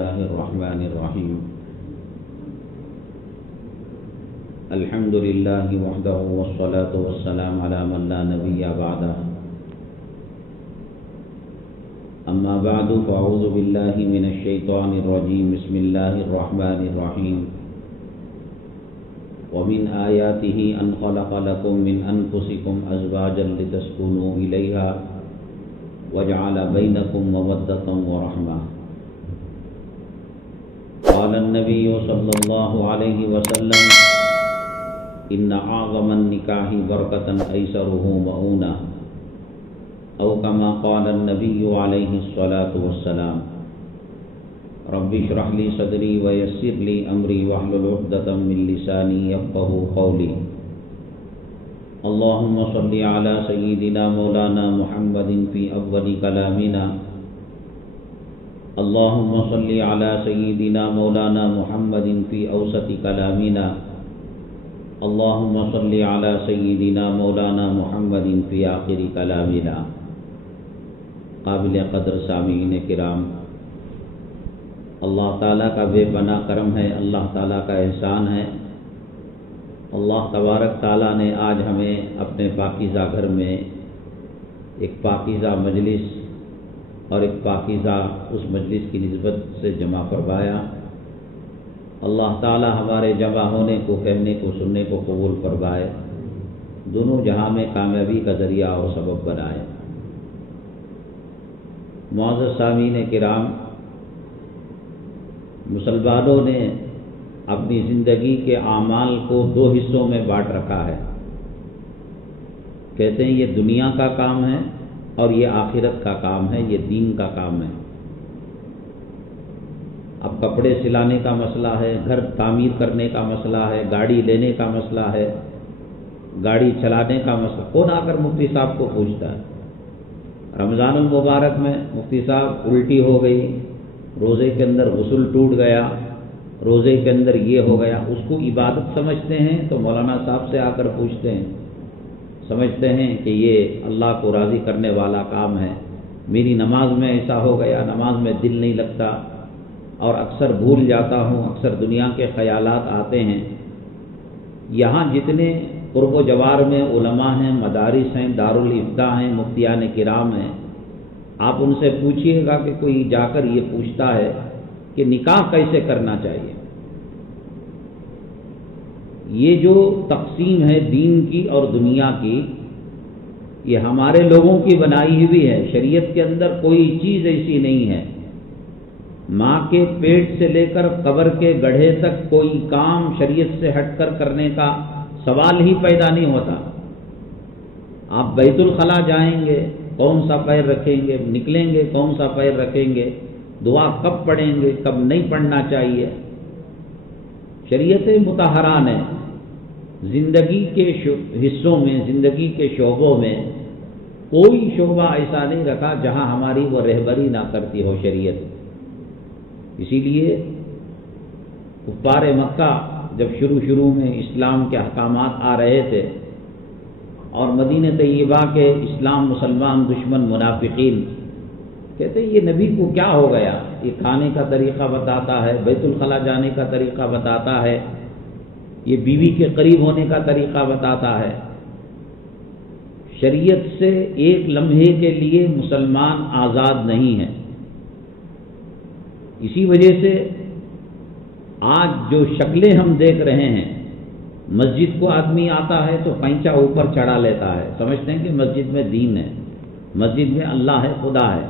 الله الرحمن الرحيم الحمد لله وحده والصلاة والسلام على من لا نبي بعده أما بعد فأعوذ بالله من الشيطان الرجيم بسم الله الرحمن الرحيم ومن آياته أن خلق لكم من أنفسكم أزواجا لتسكنوا إليها وجعل بينكم مودة ورحمة قال النبي صلى الله عليه وسلم إن أعظم النكاح بركة أيسره مؤونة أو كما قال النبي عليه الصلاة والسلام رب اشرح لي صدري ويسر لي أمري واحلل عقدة من لساني يفقهوا قولي اللهم صل على سيدنا مولانا محمد في أول كلامنا اللهم صل على سيدنا مولانا محمد في أوسط كلامنا اللهم صل على سيدنا مولانا محمد في آخر كلامنا قابل قدر سامعین کرام، اللہ تعالیٰ کا بے پناہ کرم ہے، اللہ تعالیٰ کا احسان ہے۔ اللہ تبارک تعالیٰ نے آج ہمیں اپنے پاکیزہ گھر میں ایک پاکیزہ مجلس اور ایک پاکیزہ اس مجلس کی نسبت سے جمع فرمایا۔ اللہ تعالیٰ ہمارے جمع ہونے کو، کہنے کو، سننے کو قبول فرمائے، دونوں جہاں میں کامیابی کا ذریعہ اور سبب بنائے۔ معزز سامعین کرام، مسلمانوں نے اپنی زندگی کے اعمال کو دو حصوں میں بانٹ رکھا ہے۔ کہتے ہیں یہ دنیا کا کام ہے اور یہ آخرت کا کام ہے، یہ دین کا کام ہے۔ اب کپڑے سلانے کا مسئلہ ہے، گھر تعمیر کرنے کا مسئلہ ہے، گاڑی لینے کا مسئلہ ہے، گاڑی چلانے کا مسئلہ، کون آ کر مفتی صاحب کو پوچھتا ہے؟ رمضان المبارک میں مفتی صاحب الٹی ہو گئی، روزے کے اندر غسل ٹوٹ گیا، روزے کے اندر یہ ہو گیا، اس کو عبادت سمجھتے ہیں تو مولانا صاحب سے آ کر پوچھتے ہیں، سمجھتے ہیں کہ یہ اللہ کو راضی کرنے والا کام ہے۔ میری نماز میں ایسا ہو گیا، نماز میں دل نہیں لگتا اور اکثر بھول جاتا ہوں، اکثر دنیا کے خیالات آتے ہیں۔ یہاں جتنے قرب و جوار میں علماء ہیں، مدارس ہیں، دارالافتاء ہیں، مفتیان کرام ہیں، آپ ان سے پوچھئے گا کہ کوئی جا کر یہ پوچھتا ہے کہ نکاح کیسے کرنا چاہیے۔ یہ جو تقسیم ہے دین کی اور دنیا کی، یہ ہمارے لوگوں کی بنائی ہوئی ہے۔ شریعت کے اندر کوئی چیز ایسی نہیں ہے۔ ماں کے پیٹ سے لے کر قبر کے گڑھے تک کوئی کام شریعت سے ہٹ کر کرنے کا سوال ہی پیدا نہیں ہوتا۔ آپ بیت الخلا جائیں گے، کون سا پیر رکھیں گے، نکلیں گے کون سا پیر رکھیں گے، دعا کب پڑھیں گے، کب نہیں پڑھنا چاہیے۔ شریعت مطہرہ نے زندگی کے حصوں میں، زندگی کے شعبوں میں کوئی شعبہ ایسا نہیں رکھا جہاں ہماری وہ رہبری نہ کرتی ہو شریعت۔ اسی لیے کفار مکہ جب شروع میں اسلام کے احکامات آ رہے تھے اور مدینہ طیبہ کے اسلام مسلمان دشمن منافقین کہتے یہ نبی کو کیا ہو گیا، یہ کھانے کا طریقہ بتاتا ہے، بیت الخلا جانے کا طریقہ بتاتا ہے، یہ بیوی کے قریب ہونے کا طریقہ بتاتا ہے۔ شریعت سے ایک لمحے کے لیے مسلمان آزاد نہیں ہے۔ اسی وجہ سے آج جو شکلیں ہم دیکھ رہے ہیں، مسجد کو آدمی آتا ہے تو پینچا اوپر چڑھا لیتا ہے، سمجھتے ہیں کہ مسجد میں دین ہے، مسجد میں اللہ ہے، خدا ہے،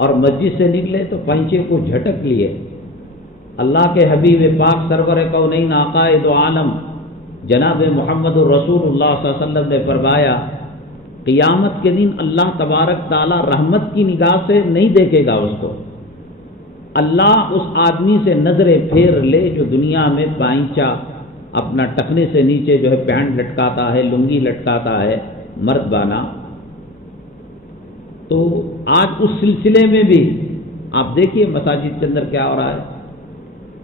اور مسجد سے نکلے تو پینچے کو جھٹک لیے۔ اللہ کے حبیب پاک سرور کونین آقا دو عالم جناب محمد الرسول اللہ صلی اللہ علیہ وسلم نے فرمایا قیامت کے دن اللہ تبارک تعالی رحمت کی نگاہ سے نہیں دیکھے گا اس کو۔ اللہ اس آدمی سے نظریں پھیر لے جو دنیا میں پائنچا اپنا ٹکنے سے نیچے جو ہے پینٹ لٹکاتا ہے، لنگی لٹکاتا ہے، مرد بانا۔ تو آج اس سلسلے میں بھی آپ دیکھیے مساجد کے اندر کیا ہو رہا ہے،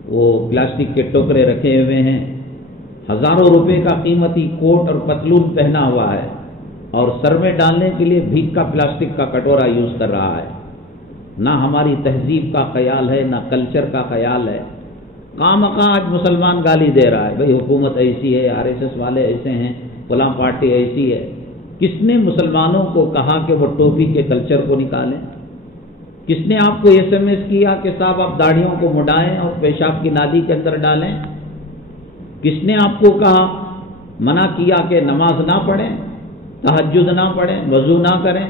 وہ پلاسٹک کے ٹوکرے رکھے ہوئے ہیں، ہزاروں روپے کا قیمتی کوٹ اور پتلون پہنا ہوا ہے اور سر میں ڈالنے کے لیے بھیک کا پلاسٹک کا کٹورا یوز کر رہا ہے۔ نہ ہماری تہذیب کا خیال ہے، نہ کلچر کا خیال ہے۔ خامخواہ آج مسلمان گالی دے رہا ہے، بھئی حکومت ایسی ہے، RSS والے ایسے ہیں، فلاں پارٹی ایسی ہے۔ کس نے مسلمانوں کو کہا کہ وہ ٹوپی کے کلچر کو نکالیں؟ کس نے آپ کو SMS کیا کہ صاحب آپ داڑھیوں کو مڈائیں اور پیشاب کی نالی کے اندر ڈالیں؟ کس نے آپ کو کہا، منع کیا کہ نماز نہ پڑھیں، تہجد نہ پڑھیں، وضو نہ کریں؟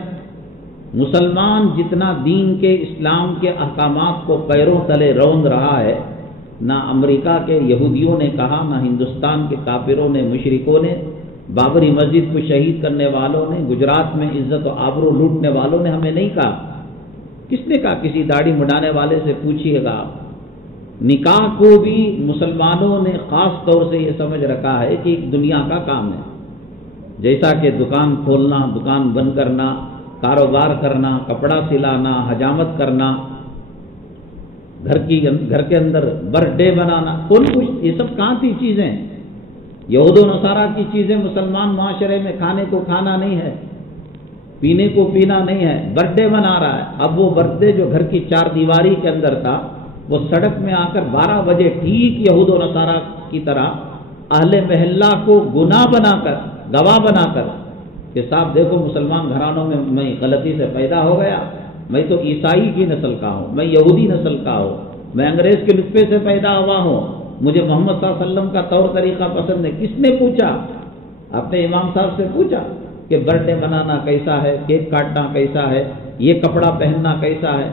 مسلمان جتنا دین کے، اسلام کے احکامات کو پیروں تلے روند رہا ہے، نہ امریکہ کے یہودیوں نے کہا، نہ ہندوستان کے کافروں نے، مشرکوں نے، بابری مسجد کو شہید کرنے والوں نے، گجرات میں عزت و آبرو لوٹنے والوں نے ہمیں نہیں کہا۔ کس نے کہا؟ کسی داڑھی مڈانے والے سے پوچھیے گا۔ نکاح کو بھی مسلمانوں نے خاص طور سے یہ سمجھ رکھا ہے کہ ایک دنیا کا کام ہے، جیسا کہ دکان کھولنا، دکان بند کرنا، کاروبار کرنا، کپڑا سلانا، حجامت کرنا، گھر کے اندر برتھ ڈے بنانا، کون کچھ یہ سب کہاں تھی چیزیں؟ یہود و نصارہ کی چیزیں مسلمان معاشرے میں کھانے کو کھانا نہیں ہے، پینے کو پینا نہیں ہے، برتھ ڈے بنا رہا ہے۔ اب وہ برتھ ڈے جو گھر کی چار دیواری کے اندر تھا، وہ سڑک میں آ کر 12 بجے ٹھیک یہود و نصارہ کی طرح اہل محلہ کو گناہ بنا کر، گواہ بنا کر کہ صاحب دیکھو مسلمان گھرانوں میں غلطی سے پیدا ہو گیا، میں تو عیسائی کی نسل کا ہوں، میں یہودی نسل کا ہوں، میں انگریز کے نطفے سے پیدا ہوا ہوں، مجھے محمد صلی اللہ علیہ وسلم کا طور طریقہ پسند ہے۔ کس نے پوچھا؟ اپنے امام صاحب سے پوچھا کہ برتھ ڈے بنانا کیسا ہے، کیک کاٹنا کیسا ہے، یہ کپڑا پہننا کیسا ہے؟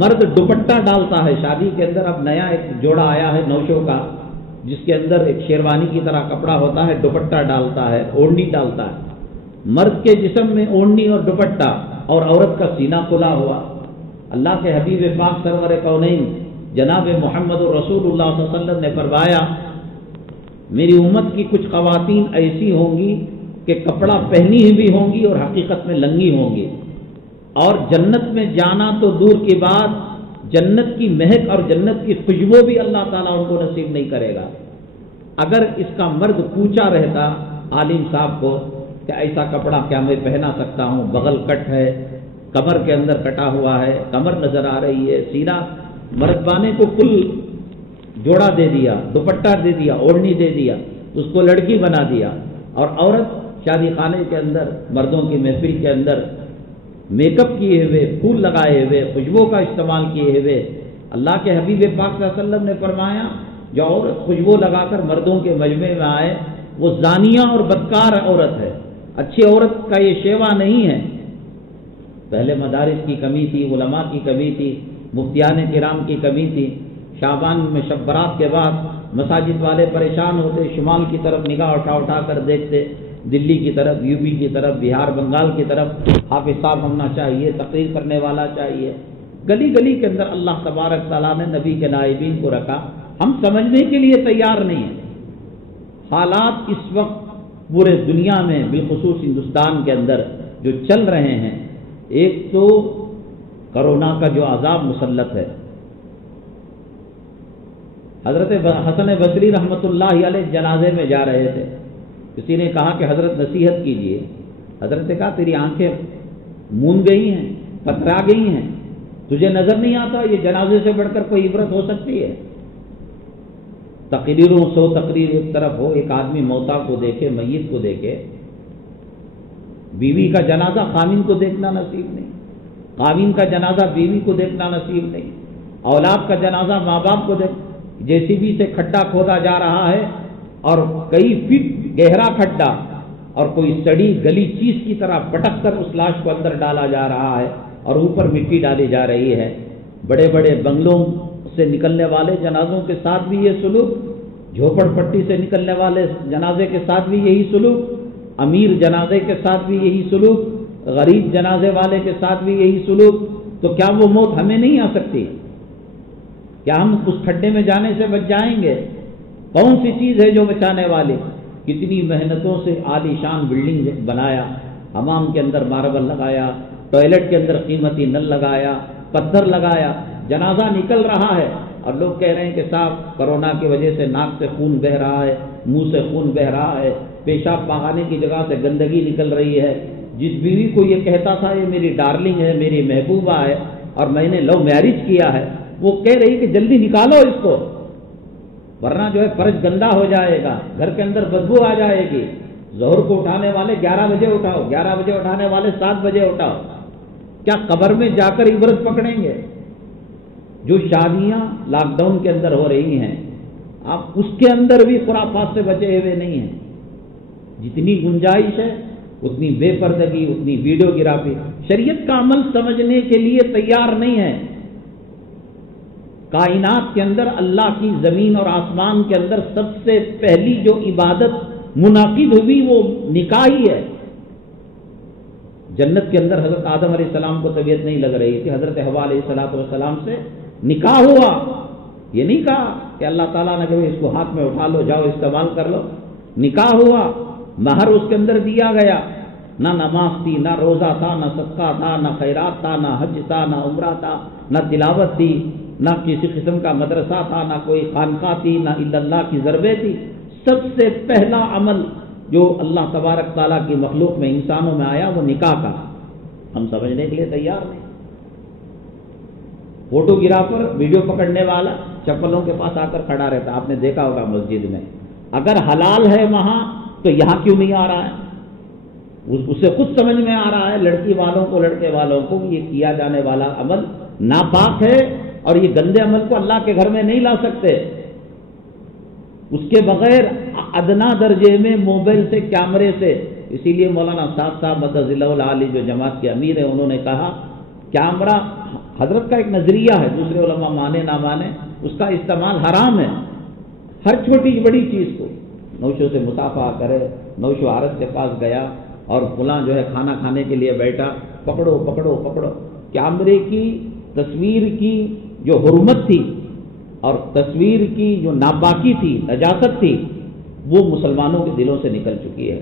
مرد دوپٹہ ڈالتا ہے شادی کے اندر، اب نیا ایک جوڑا آیا ہے نوشوں کا، جس کے اندر ایک شیروانی کی طرح کپڑا ہوتا ہے، دوپٹہ ڈالتا ہے، اوڑھنی ڈالتا ہے۔ مرد کے جسم میں اوڑھنی اور دوپٹہ، اور عورت کا سینہ کھلا ہوا۔ اللہ کے حبیب پاک سرور کونین جناب محمد رسول اللہ صلی اللہ علیہ وسلم نے فرمایا، میری امت کی کچھ خواتین ایسی ہوں گی کہ کپڑا پہنی ہوئی ہوں گی اور حقیقت میں لنگی ہوں گی، اور جنت میں جانا تو دور کی بات، جنت کی مہک اور جنت کی خوشبو بھی اللہ تعالیٰ ان کو نصیب نہیں کرے گا۔ اگر اس کا مرد پوچھا رہتا عالم صاحب کو کہ ایسا کپڑا کیا میں پہنا سکتا ہوں، بغل کٹ ہے، کمر کے اندر کٹا ہوا ہے، کمر نظر آ رہی ہے، سینہ، مرد بانے کو کل جوڑا دے دیا، دوپٹہ دے دیا، اوڑھنی دے دیا، اس کو لڑکی بنا دیا، اور عورت شادی خانے کے اندر، مردوں کی محفل کے اندر میک اپ کیے ہوئے، پھول لگائے ہوئے، خوشبو کا استعمال کیے ہوئے۔ اللہ کے حبیب پاک صلی اللہ علیہ وسلم نے فرمایا، جو عورت خوشبو لگا کر مردوں کے مجمع میں آئے وہ زانیہ اور بدکار عورت ہے، اچھی عورت کا یہ شیوا نہیں ہے۔ پہلے مدارس کی کمی تھی، علماء کی کمی تھی، مفتیان کرام کی کمی تھی۔ شعبان میں شب برات کے بعد مساجد والے پریشان ہوتے، شمال کی طرف نگاہ اٹھا اٹھا کر دیکھتے، دلی کی طرف، UP کی طرف، بہار بنگال کی طرف حافظ صاحب ہونا چاہیے، تقریر کرنے والا چاہیے۔ گلی گلی کے اندر اللہ تبارک تعالیٰ نے نبی کے نائبین کو رکھا۔ ہم سمجھنے کے لیے تیار نہیں ہیں۔ حالات اس وقت پورے دنیا میں بالخصوص ہندوستان کے اندر جو چل رہے ہیں، ایک تو کرونا کا جو عذاب مسلط ہے۔ حضرت حسن بصری رحمۃ اللہ علیہ جنازے میں جا رہے تھے، کسی نے کہا کہ حضرت نصیحت کیجئے۔ حضرت نے کہا تیری آنکھیں مون گئی ہیں، پترا گئی ہیں، تجھے نظر نہیں آتا یہ جنازے سے بڑھ کر کوئی عبرت ہو سکتی ہے؟ تقریروں سو تقریر ایک طرف ہو، ایک آدمی موتا کو دیکھے، میت کو دیکھے، بیوی کا جنازہ خامن کو دیکھنا نصیب نہیں، خامن کا جنازہ بیوی کو دیکھنا نصیب نہیں، اولاد کا جنازہ ماں باپ کو دیکھ، JCB سے کھڈا کھودا جا رہا ہے اور کئی فٹ گہرا کھڈا، اور کوئی سڑی گلی چیز کی طرح پٹک کر اس لاش کو اندر ڈالا جا رہا ہے اور اوپر مٹی ڈالی جا رہی ہے۔ بڑے بڑے بنگلوں سے نکلنے والے جنازوں کے ساتھ بھی یہ سلوک، جھوپڑ پٹی سے نکلنے والے جنازے کے ساتھ بھی یہی سلوک، امیر جنازے کے ساتھ بھی یہی سلوک، غریب جنازے والے کے ساتھ بھی یہی سلوک، تو کیا وہ موت ہمیں نہیں آ سکتی؟ کیا ہم اس کھڈے میں جانے سے بچ جائیں گے؟ کون سی چیز ہے جو بچانے والی؟ کتنی محنتوں سے عالی شان بلڈنگ بنایا، حمام کے اندر ماربل لگایا، ٹوائلٹ کے اندر قیمتی نل لگایا، پتھر لگایا، جنازہ نکل رہا ہے اور لوگ کہہ رہے ہیں کہ صاحب کرونا کی وجہ سے ناک سے خون بہ رہا ہے، منہ سے خون بہ رہا ہے، پیشاب پاخانے کی جگہ سے گندگی نکل رہی ہے۔ جس بیوی کو یہ کہتا تھا یہ میری ڈارلنگ ہے، میری محبوبہ ہے، اور میں نے لو میرج کیا ہے، وہ کہہ رہی کہ جلدی نکالو اس کو، ورنہ جو ہے فرج گندا ہو جائے گا، گھر کے اندر بدبو آ جائے گی۔ ظہر کو اٹھانے والے 11 بجے اٹھاؤ، 11 بجے اٹھانے والے 7 بجے اٹھاؤ، کیا قبر میں جا کر عبرت پکڑیں گے؟ جو شادیاں لاک ڈاؤن کے اندر ہو رہی ہیں، آپ اس کے اندر بھی خرافات سے بچے ہوئے نہیں ہیں۔ جتنی گنجائش ہے اتنی بے پردگی، اتنی ویڈیو گرافی، شریعت کا عمل سمجھنے کے لیے تیار نہیں ہے۔ کائنات کے اندر اللہ کی زمین اور آسمان کے اندر سب سے پہلی جو عبادت منعقد ہوئی وہ نکاح ہی ہے۔ جنت کے اندر حضرت آدم علیہ السلام کو طبیعت نہیں لگ رہی تھی، حضرت حوا علیہ السلام سے نکاح ہوا۔ یہ نہیں کہا کہ اللہ تعالیٰ نے کہا اس کو ہاتھ میں اٹھا لو، جاؤ استعمال کر لو، نکاح ہوا، مہر اس کے اندر دیا گیا۔ نہ نماز تھی، نہ روزہ تھا، نہ صدقہ تھا، نہ خیرات تھا، نہ حج تھا، نہ عمرہ تھا، نہ تلاوت تھی، نہ کسی قسم کا مدرسہ تھا، نہ کوئی خانقاہ تھی، نہ الا اللہ کی ضربیں تھی۔ سب سے پہلا عمل جو اللہ تبارک تعالیٰ کی مخلوق میں انسانوں میں آیا وہ نکاح کا۔ ہم سمجھنے کے لیے تیار نہیں۔ فوٹو گرافر، ویڈیو پکڑنے والا چپلوں کے پاس آ کر کھڑا رہتا، آپ نے دیکھا ہوگا مسجد میں۔ اگر حلال ہے وہاں تو یہاں کیوں نہیں آ رہا ہے؟ اسے خود سمجھ میں آ رہا ہے لڑکی والوں کو، لڑکے والوں کو یہ کیا جانے والا عمل ناپاک ہے، اور یہ گندے عمل کو اللہ کے گھر میں نہیں لا سکتے۔ اس کے بغیر ادنا درجے میں موبائل سے، کیمرے سے، اسی لیے مولانا صاحب مدظ اللہ العالی جو جماعت کے امیر ہیں انہوں نے کہا کیمرہ حضرت کا ایک نظریہ ہے، دوسرے علماء مانے نہ مانے، اس کا استعمال حرام ہے۔ ہر چھوٹی بڑی چیز کو نوشوں سے مصافحہ کرے، نوشو عارض کے پاس گیا اور فلاں جو ہے کھانا کھانے کے لیے بیٹھا، پکڑو پکڑو پکڑو۔ کیمرے کی تصویر کی جو حرمت تھی اور تصویر کی جو ناپاکی تھی، نجاست تھی، وہ مسلمانوں کے دلوں سے نکل چکی ہے۔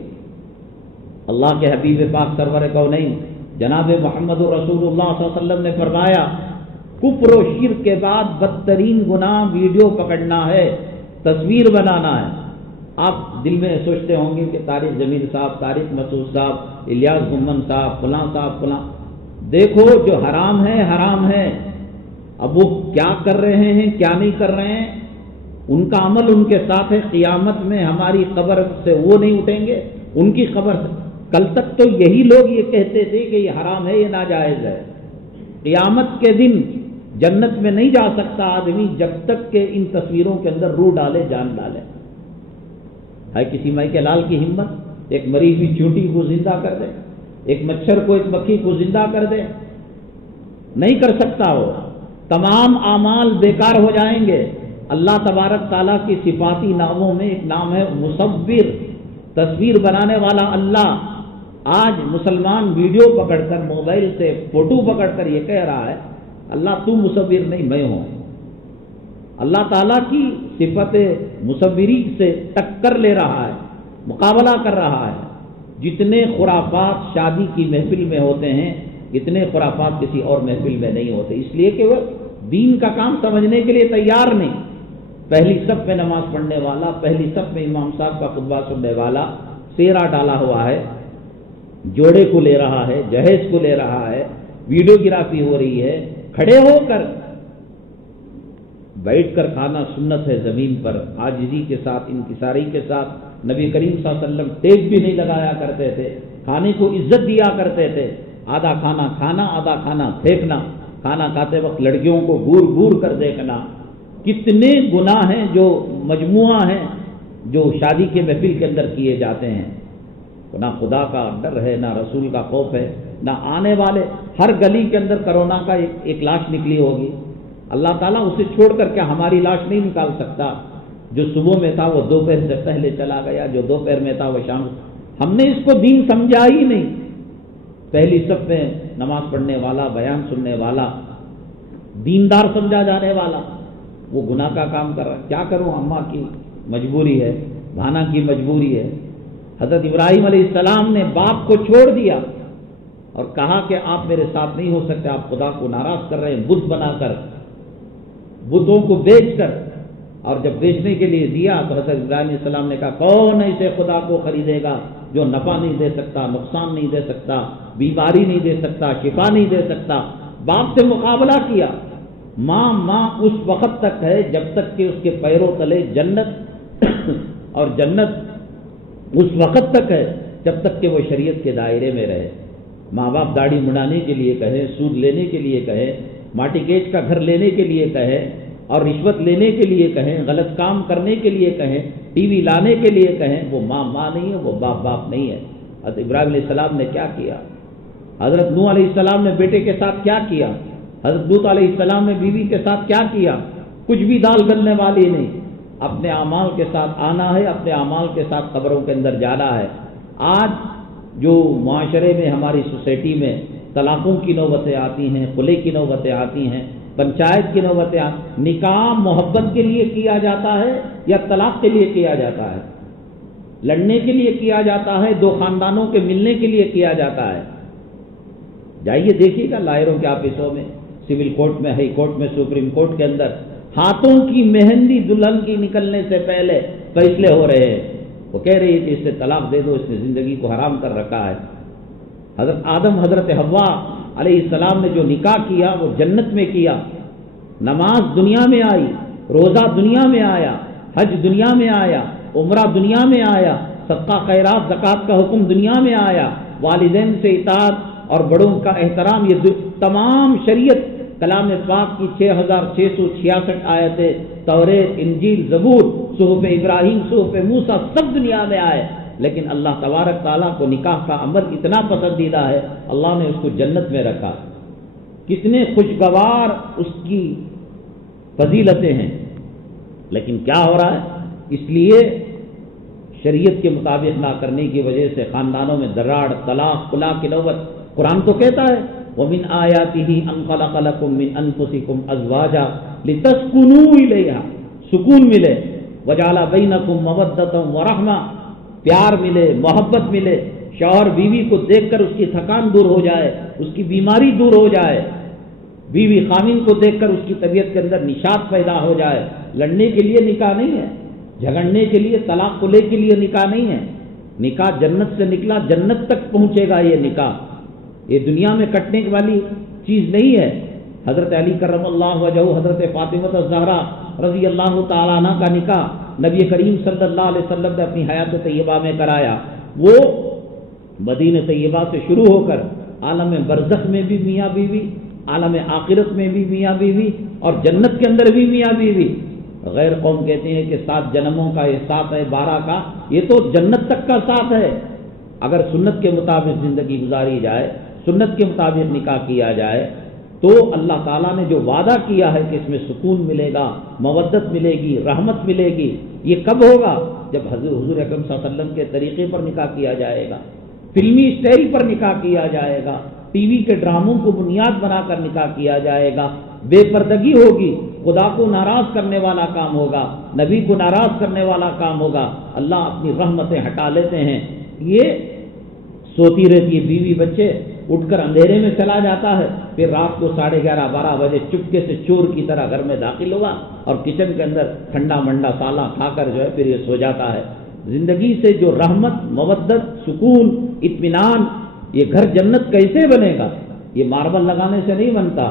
اللہ کے حبیب پاک سرور کونین جناب محمد رسول اللہ صلی اللہ علیہ وسلم نے فرمایا کفر و شرک کے بعد بدترین گناہ ویڈیو پکڑنا ہے، تصویر بنانا ہے۔ آپ دل میں سوچتے ہوں گے کہ طارق جمیل صاحب، طارق مسعود صاحب، الیاس گمن صاحب، فلاں صاحب، فلاں، دیکھو جو حرام ہے حرام ہے۔ اب وہ کیا کر رہے ہیں، کیا نہیں کر رہے ہیں، ان کا عمل ان کے ساتھ ہے۔ قیامت میں ہماری قبر سے وہ نہیں اٹھیں گے، ان کی قبر سے۔ کل تک تو یہی لوگ یہ کہتے تھے کہ یہ حرام ہے، یہ ناجائز ہے۔ قیامت کے دن جنت میں نہیں جا سکتا آدمی جب تک کہ ان تصویروں کے اندر روح ڈالے، جان ڈالے۔ ہے کسی مائی کے لال کی ہمت ایک مری ہوئی چیونٹی کو زندہ کر دے، ایک مچھر کو، ایک مکھی کو زندہ کر دے؟ نہیں کر سکتا وہ۔ تمام اعمال بیکار ہو جائیں گے۔ اللہ تبارک تعالیٰ کی صفاتی ناموں میں ایک نام ہے مصور، تصویر بنانے والا اللہ۔ آج مسلمان ویڈیو پکڑ کر، موبائل سے فوٹو پکڑ کر یہ کہہ رہا ہے اللہ تو مصور نہیں میں ہوں۔ اللہ تعالیٰ کی صفت مصوری سے ٹکر لے رہا ہے، مقابلہ کر رہا ہے۔ جتنے خرافات شادی کی محفل میں ہوتے ہیں اتنے خرافات کسی اور محفل میں نہیں ہوتے، اس لیے کہ وہ دین کا کام سمجھنے کے لیے تیار نہیں۔ پہلی صف میں نماز پڑھنے والا، پہلی صف میں امام صاحب کا خطبہ سننے والا سیرا ڈالا ہوا ہے، جوڑے کو لے رہا ہے، جہیز کو لے رہا ہے، ویڈیو گرافی ہو رہی ہے، کھڑے ہو کر بیٹھ کر کھانا سنت ہے زمین پر، عاجزی کے ساتھ، انکساری کے ساتھ۔ نبی کریم صلی اللہ علیہ وسلم ٹیک بھی نہیں لگایا کرتے تھے، کھانے کو عزت دیا کرتے تھے۔ آدھا کھانا کھانا، آدھا کھانا پھینکنا، کھانا کھاتے وقت لڑکیوں کو گور گور کر دیکھنا۔ کتنے گناہ ہیں جو مجموعہ ہیں جو شادی کے محفل کے اندر کیے جاتے ہیں۔ نہ خدا کا ڈر ہے، نہ رسول کا خوف ہے، نہ آنے والے ہر گلی کے اندر کرونا کا ایک لاش نکلی ہوگی۔ اللہ تعالیٰ اسے چھوڑ کر کیا ہماری لاش نہیں نکال سکتا؟ جو صبح میں تھا وہ دوپہر سے پہلے چلا گیا، جو دوپہر میں تھا وہ شام۔ ہم نے اس کو دین سمجھا ہی نہیں۔ پہلی صف میں نماز پڑھنے والا، بیان سننے والا، دیندار سمجھا جانے والا، وہ گناہ کا کام کر رہا ہے۔ کیا کروں، اماں کی مجبوری ہے، بھانا کی مجبوری ہے۔ حضرت ابراہیم علیہ السلام نے باپ کو چھوڑ دیا اور کہا کہ آپ میرے ساتھ نہیں ہو سکتے، آپ خدا کو ناراض کر رہے ہیں، بت بنا کر، بتوں کو بیچ کر۔ اور جب بیچنے کے لیے دیا تو حضرت ابراہیم علیہ السلام نے کہا کون ایسے خدا کو خریدے گا جو نفع نہیں دے سکتا، نقصان نہیں دے سکتا، بیماری نہیں دے سکتا، شفا نہیں دے سکتا، باپ سے مقابلہ کیا. ماں اس وقت تک ہے جب تک کہ اس کے پیروں تلے جنت اور جنت اس وقت تک ہے جب تک کہ وہ شریعت کے دائرے میں رہے. ماں باپ داڑھی منڈانے کے لیے کہے، سود لینے کے لیے کہے، ماٹی کیچ کا گھر لینے کے لیے کہے اور رشوت لینے کے لیے کہیں، غلط کام کرنے کے لیے کہیں، ٹی وی لانے کے لیے کہیں، وہ ماں نہیں ہے، وہ باپ نہیں ہے. حضرت ابراہیم علیہ السلام نے کیا کیا؟ حضرت نوح علیہ السلام نے بیٹے کے ساتھ کیا کیا؟ حضرت لوط علیہ السلام نے بیوی کے ساتھ کیا کیا؟ کچھ بھی دال گلنے والی نہیں. اپنے اعمال کے ساتھ آنا ہے، اپنے اعمال کے ساتھ قبروں کے اندر جانا ہے. آج جو معاشرے میں، ہماری سوسائٹی میں طلاقوں کی نوبتیں آتی ہیں، خلے کی نوبتیں آتی ہیں، پنچایت کی نوبتیں آتی، نکاح محبت کے لیے کیا جاتا ہے یا طلاق کے لیے کیا جاتا ہے؟ لڑنے کے لیے کیا جاتا ہے، دو خاندانوں کے ملنے کے لیے کیا جاتا ہے؟ جائیے دیکھیے گا لائروں کے آفسوں میں، سول کورٹ میں، ہائی کورٹ میں، سپریم کورٹ کے اندر ہاتھوں کی مہندی دلہن کی نکلنے سے پہلے فیصلے ہو رہے ہیں. وہ کہہ رہی ہے کہ اس سے طلاق دے دو، اس نے زندگی کو حرام کر رکھا ہے. حضرت آدم، حضرت حوا علیہ السلام نے جو نکاح کیا وہ جنت میں کیا. نماز دنیا میں آئی، روزہ دنیا میں آیا، حج دنیا میں آیا، عمرہ دنیا میں آیا، صدقہ خیرات زکوٰۃ کا حکم دنیا میں آیا، والدین سے اطاعت اور بڑوں کا احترام، یہ تمام شریعت کلام پاک کی 6666 آیتیں، توریت، انجیل، زبور، صحف ابراہیم، صحف موسیٰ، سب دنیا میں آئے. لیکن اللہ تبارک تعالیٰ کو نکاح کا عمل اتنا پسندیدہ ہے، اللہ نے اس کو جنت میں رکھا. کتنے خوشگوار اس کی فضیلتیں ہیں. لیکن کیا ہو رہا ہے؟ اس لیے شریعت کے مطابق نہ کرنے کی وجہ سے خاندانوں میں دراڑ، طلاق، خلا کی نوبت. قرآن تو کہتا ہے وَمِنْ آيَاتِهِ أَنْ خَلَقَ لَكُم مِّنْ أَنفُسِكُمْ أَزْوَاجًا لِتَسْكُنُوا إِلَيْهَا، سکون ملے، وَجَعَلَ بَيْنَكُم مَّوَدَّةً وَرَحْمَةً، پیار ملے، محبت ملے. شوہر بیوی کو دیکھ کر اس کی تھکان دور ہو جائے، اس کی بیماری دور ہو جائے. بیوی خامن کو دیکھ کر اس کی طبیعت کے اندر نشاط پیدا ہو جائے. لڑنے کے لیے نکاح نہیں ہے، جھگڑنے کے لیے، طلاق خلے کے لیے نکاح نہیں ہے. نکاح جنت سے نکلا، جنت تک پہنچے گا. یہ نکاح یہ دنیا میں کٹنے والی چیز نہیں ہے. حضرت علی کرم اللہ وجہہ، حضرت فاطمہ الزہرا رضی اللہ تعالیٰ عنہ کا نکاح نبی کریم صلی اللہ علیہ وسلم نے اپنی حیات طیبہ میں کرایا. وہ مدینہ طیبہ سے شروع ہو کر عالم برزخ میں بھی میاں بیوی، عالم آخرت میں بھی میاں بیوی، اور جنت کے اندر بھی میاں بیوی. غیر قوم کہتے ہیں کہ 7 جنموں کا یہ ساتھ ہے، 12 کا، یہ تو جنت تک کا ساتھ ہے. اگر سنت کے مطابق زندگی گزاری جائے، سنت کے مطابق نکاح کیا جائے، تو اللہ تعالیٰ نے جو وعدہ کیا ہے کہ اس میں سکون ملے گا، مودت ملے گی، رحمت ملے گی. یہ کب ہوگا؟ جب حضور اکرم صلی اللہ علیہ وسلم کے طریقے پر نکاح کیا جائے گا، فلمی اسٹائل پر نکاح کیا جائے گا، ٹی وی کے ڈراموں کو بنیاد بنا کر نکاح کیا جائے گا. بے پردگی ہوگی، خدا کو ناراض کرنے والا کام ہوگا، نبی کو ناراض کرنے والا کام ہوگا. اللہ اپنی رحمتیں ہٹا لیتے ہیں. یہ سوتی رہتی ہے بیوی، بچے، اٹھ کر اندھیرے میں چلا جاتا ہے، پھر رات کو 11:30 12 بجے چپکے سے چور کی طرح گھر میں داخل ہوا اور کچن کے اندر ٹھنڈا منڈا سالہ کھا کر جو ہے پھر یہ سو جاتا ہے. زندگی سے جو رحمت، مودت، سکون، اطمینان، یہ گھر جنت کیسے بنے گا؟ یہ ماربل لگانے سے نہیں بنتا،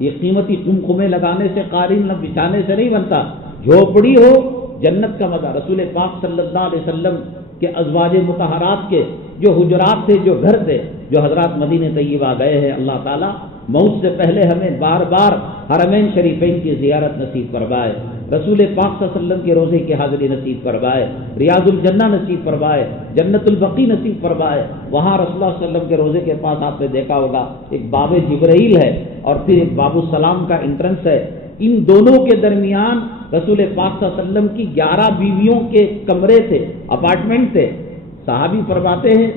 یہ قیمتی قمقمے لگانے سے، قالین بچھانے سے نہیں بنتا. جھوپڑی ہو، جنت کا مزہ. رسول پاک صلی اللہ علیہ وسلم کے ازواج مطہرات کے جو حجرات تھے، جو گھر تھے، جو حضرات مدینہ طیبہ گئے ہیں، اللہ تعالیٰ موت سے پہلے ہمیں بار بار حرمین شریفین کی زیارت نصیب فرمائے، رسول پاک صلی اللہ علیہ وسلم کے روضے کی حاضری نصیب فرمائے، ریاض الجنہ نصیب فرمائے، جنت البقیع نصیب فرمائے. وہاں رسول اللہ صلی اللہ علیہ وسلم کے روضے کے پاس آپ نے دیکھا ہوگا ایک باب جبرائیل ہے اور پھر ایک باب السلام کا انٹرنس ہے. ان دونوں کے درمیان رسول پاک صلی اللہ علیہ وسلم کی 11 بیویوں کے کمرے تھے، اپارٹمنٹ تھے. صحابی فرماتے ہیں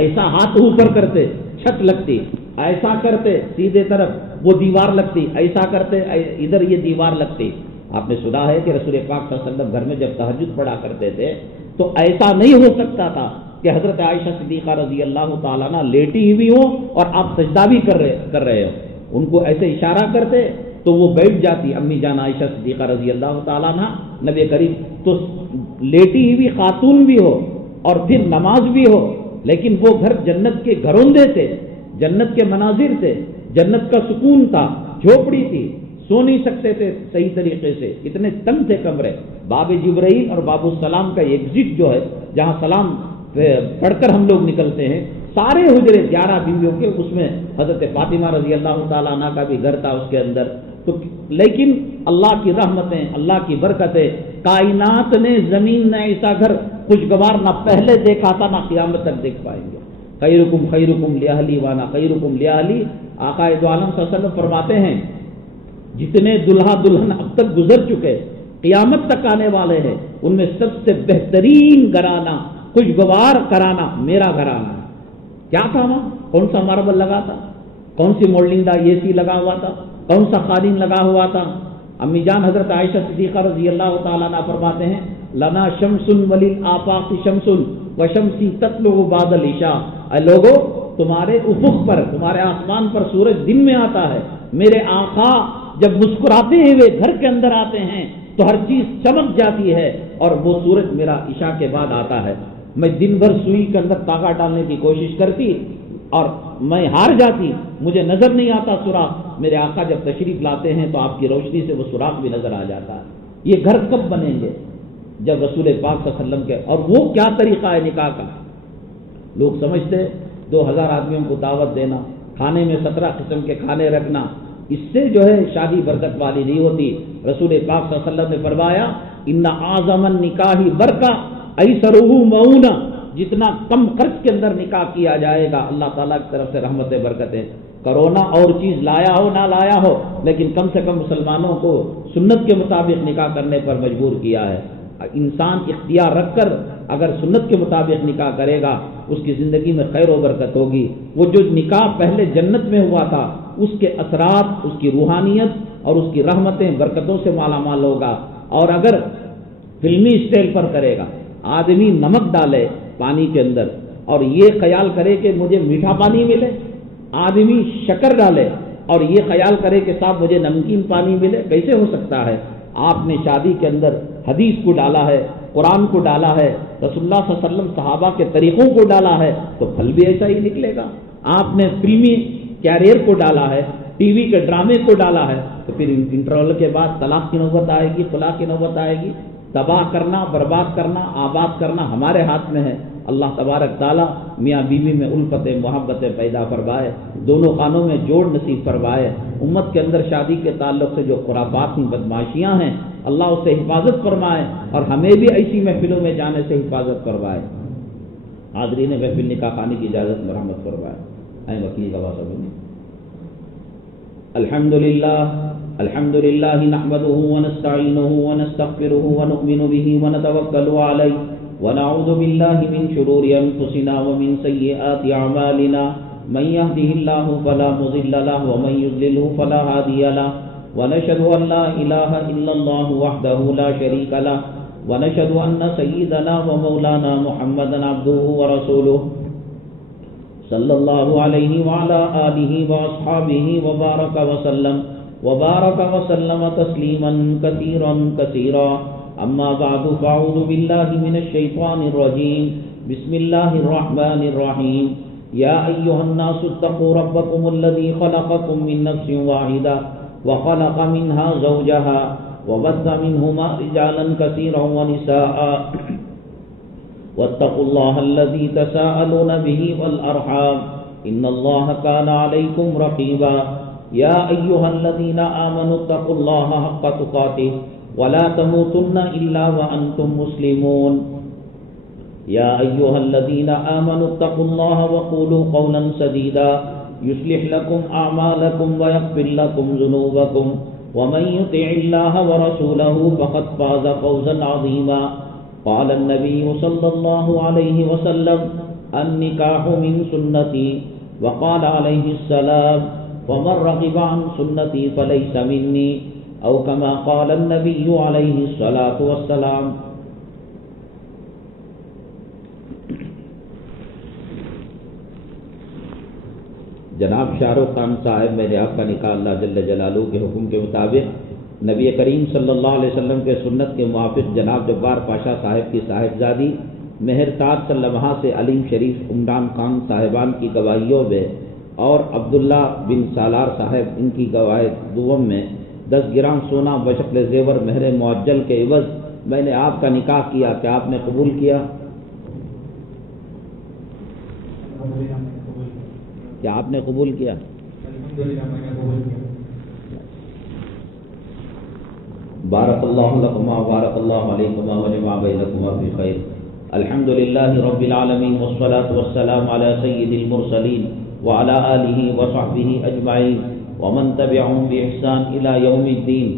ایسا ہاتھ اوپر کرتے چھت لگتی، ایسا کرتے سیدھے طرف وہ دیوار لگتی، ایسا کرتے ادھر یہ دیوار لگتی. آپ نے سنا ہے کہ رسول پاک صلی اللہ علیہ وسلم گھر میں جب تہجد پڑھا کرتے تھے تو ایسا نہیں ہو سکتا تھا کہ حضرت عائشہ صدیقہ رضی اللہ تعالیٰ عنہ لیٹی ہوئی ہو اور آپ سجدہ بھی کر رہے ہو. ان کو ایسے اشارہ کرتے تو وہ بیٹھ جاتی امی جان عائشہ صدیقہ رضی اللہ تعالیٰ عنہ. نبی کریم تو لیٹی ہوئی خاتون بھی ہو اور پھر نماز بھی ہو، لیکن وہ گھر جنت کے گھروندے تھے، جنت کے مناظر تھے. جنت کا سکون تھا، جھوپڑی تھی، سو نہیں سکتے تھے صحیح طریقے سے، اتنے تنگ تھے کمرے. باب جبرائیل اور باب السلام کا ایگزٹ جو ہے جہاں سلام پڑھ کر ہم لوگ نکلتے ہیں، سارے حجرے 11 بیویوں کے، اس میں حضرت فاطمہ رضی اللہ تعالیٰ عنہ کا بھی گھر تھا اس کے اندر. تو لیکن اللہ کی رحمتیں، اللہ کی برکتیں، کائنات نے زمین نے ایسا گھر خوشگوار نہ پہلے دیکھا تھا نہ قیامت تک دیکھ پائیں گے. خیرکم خیرکم لاہلی وانا خیرکم لاہلی. آقا دو عالم صلی اللہ علیہ وسلم فرماتے ہیں جتنے دلہا دلہن اب تک گزر چکے، قیامت تک آنے والے ہیں، ان میں سب سے بہترین گھرانہ، خوشگوار گھرانہ میرا گھرانہ ہے. کیا تھا وہاں؟ کون سا ماربل لگا تھا؟ کون سی مولڈنگ اے سی لگا ہوا تھا؟ کون سا قالین لگا ہوا تھا؟ امی جان حضرت عائشہ صدیقہ رضی اللہ تعالیٰ عنہ فرماتے ہیں لنا شمس وللآفاق شمس وشمسی تطلع بعد العشاء. اے لوگو، تمہارے افق پر، تمہارے آسمان پر سورج دن میں آتا ہے، میرے آقا جب مسکراتے ہوئے گھر کے اندر آتے ہیں تو ہر چیز چمک جاتی ہے، اور وہ سورج میرا عشاء کے بعد آتا ہے. میں دن بھر سوئی کے اندر تاغا ڈالنے کی کوشش کرتی اور میں ہار جاتی، مجھے نظر نہیں آتا سوراخ. میرے آقا جب تشریف لاتے ہیں تو آپ کی روشنی سے وہ سوراخ بھی نظر آ جاتا ہے. یہ گھر کب بنیں گے؟ جب رسول پاک صلی اللہ علیہ وسلم کے. اور وہ کیا طریقہ ہے نکاح کا؟ لوگ سمجھتے 2000 آدمیوں کو دعوت دینا، کھانے میں 17 قسم کے کھانے رکھنا، اس سے جو ہے شادی برکت والی نہیں ہوتی. رسول پاک صلی اللہ علیہ وسلم نے فرمایا ان اعظم النکاح برکہ ایسرہ مؤونہ. جتنا کم خرچ کے اندر نکاح کیا جائے گا، اللہ تعالیٰ کی طرف سے رحمت برکتیں. کرونا اور چیز لایا ہو نہ لایا ہو، لیکن کم سے کم مسلمانوں کو سنت کے مطابق نکاح کرنے پر مجبور کیا ہے. انسان اختیار رکھ کر اگر سنت کے مطابق نکاح کرے گا، اس کی زندگی میں خیر و برکت ہوگی. وہ جو نکاح پہلے جنت میں ہوا تھا، اس کے اثرات، اس کی روحانیت اور اس کی رحمتیں برکتوں سے مالا مال ہوگا. اور اگر فلمی اسٹائل پر کرے گا، آدمی نمک ڈالے پانی کے اندر اور یہ خیال کرے کہ مجھے میٹھا پانی ملے، آدمی شکر ڈالے اور یہ خیال کرے کہ صاحب مجھے نمکین پانی ملے، کیسے ہو سکتا ہے؟ آپ نے شادی کے اندر حدیث کو ڈالا ہے، قرآن کو ڈالا ہے، رسول اللہ صلی اللہ علیہ وسلم صحابہ کے طریقوں کو ڈالا ہے، تو پھل بھی ایسا ہی نکلے گا. آپ نے فلمی کیریئر کو ڈالا ہے، ٹی وی کے ڈرامے کو ڈالا ہے، تو پھر انٹرول کے بعد طلاق کی نوبت آئے گی، خلا کی نوبت آئے گی. تباہ کرنا، برباد کرنا، آباد کرنا ہمارے ہاتھ میں ہے. اللہ تبارک تعالیٰ میاں بیوی میں الفتیں محبتیں پیدا فرمائے، دونوں خانوں میں جوڑ نصیب فرمائے. امت کے اندر شادی کے تعلق سے جو خرافات ہیں، بدماشیاں ہیں، اللہ اس سے حفاظت فرمائے اور ہمیں بھی ایسی محفلوں میں جانے سے حفاظت فرمائے. حاضرین محفل نکاح خانے کی اجازت مرحمت فرمائے. اے وکیل گواہ سب الحمد للہ نحمده ونستعینه ونستغفره ونؤمن به ونتوکل علیہ ونعوذ باللہ من شرور انفسنا ومن سیئات اعمالنا من يهده الله فلا مضل له ومن يضلل فلا هادي له ونشهد ان لا اله الا الله وحده لا شريك له ونشهد ان سيدنا ومولانا محمدا عبده ورسوله صلی اللہ علیہ وعلى آلہ واصحابہ وبارک وسلم تسلیما کثیرا کثیرا. اما بعد فاعوذ باللہ من الشیطان الرجیم. بسم اللہ الرحمن الرحیم. یا ایھا الناس اتقوا ربکم الذی خلقکم من نفس واحدہ وخلق منها زوجها وبث منهما رجالا کثیرا ونساء واتقوا الله الذي تساءلون به والأرحام إن الله كان عليكم رقيبا. يا أيها الذين آمنوا اتقوا الله حق تقاته ولا تموتن إلا وأنتم مسلمون. يا أيها الذين آمنوا اتقوا الله وقولوا قولا سديدا يصلح لكم أعمالكم ويغفر لكم ذنوبكم ومن يطع الله ورسوله فقد فاز فوزا عظيما. قال النبي صلى الله عليه وسلم النكاح من سنتي وقال عليه السلام ومن رغب عن سنتي فليس مني او كما قال النبي عليه الصلاة والسلام. جناب شاہ رخ خان صاحب، میں نے آپ کا نکاح اللہ جل جلالہ کے حکم کے مطابق نبی کریم صلی اللہ علیہ وسلم کے سنت کے موافق جناب جبار پاشا صاحب کی صاحبزادی مہر تاج سلمہ سے علیم شریف عمران خان صاحبان کی گواہیوں میں اور عبداللہ بن سالار صاحب ان کی گواہی دوم میں 10 گرام سونا بشکل زیور مہر معجل کے عوض میں نے آپ کا نکاح کیا، کیا آپ نے قبول کیا؟ کیا آپ نے قبول کیا؟ بارک اللہ لکما بارک اللہ علیکما وجمع بینکما فی خیر. الحمد للہ رب العالمین والصلاة والسلام علی سید المرسلین وعلى آلہ وصحبہ اجمعین ومن تبعهم بإحسان إلى يوم الدين.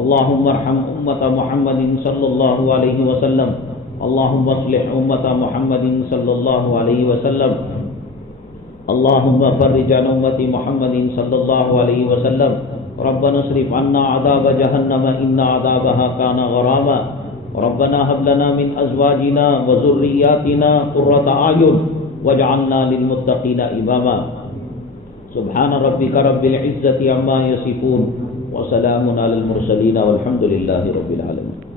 اللهم ارحم أمة محمد صلى الله عليه وسلم. اللهم اصلح أمة محمد صلى الله عليه وسلم. اللهم فرج عن أمة محمد صلى الله عليه وسلم. ربنا اصرف عنا عذاب جهنم إن عذابها كان غراما. ربنا هب لنا من أزواجنا وذرياتنا قرة أعين واجعلنا للمتقين إماما. سبحان ربك رب العزة عما يصفون وسلام على المرسلين والحمد لله رب العالمين.